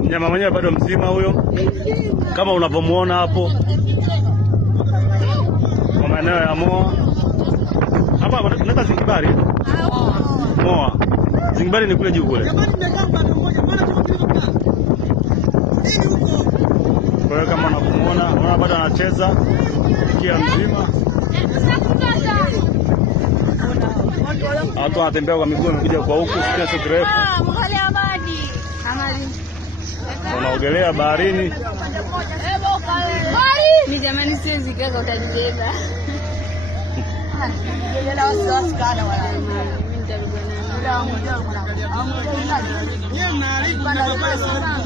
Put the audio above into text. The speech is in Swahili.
Mnyama mwenyewe bado mzima huyo, kama unavyomuona hapo kwa maeneo ya Moa. Hapa tunaita Zingibari. Moa. Zingibari ni kule juu kule. Kwa hiyo kama unavyomuona, unaona bado anacheza kia mzima. Watu wanatembea kwa miguu wamekuja kwa huku, sio kirefu. Wanaogelea baharini. Ni jamani siwezi kaka utajibeba. Ndio wasiwasi kana wala. Mimi nitabeba na.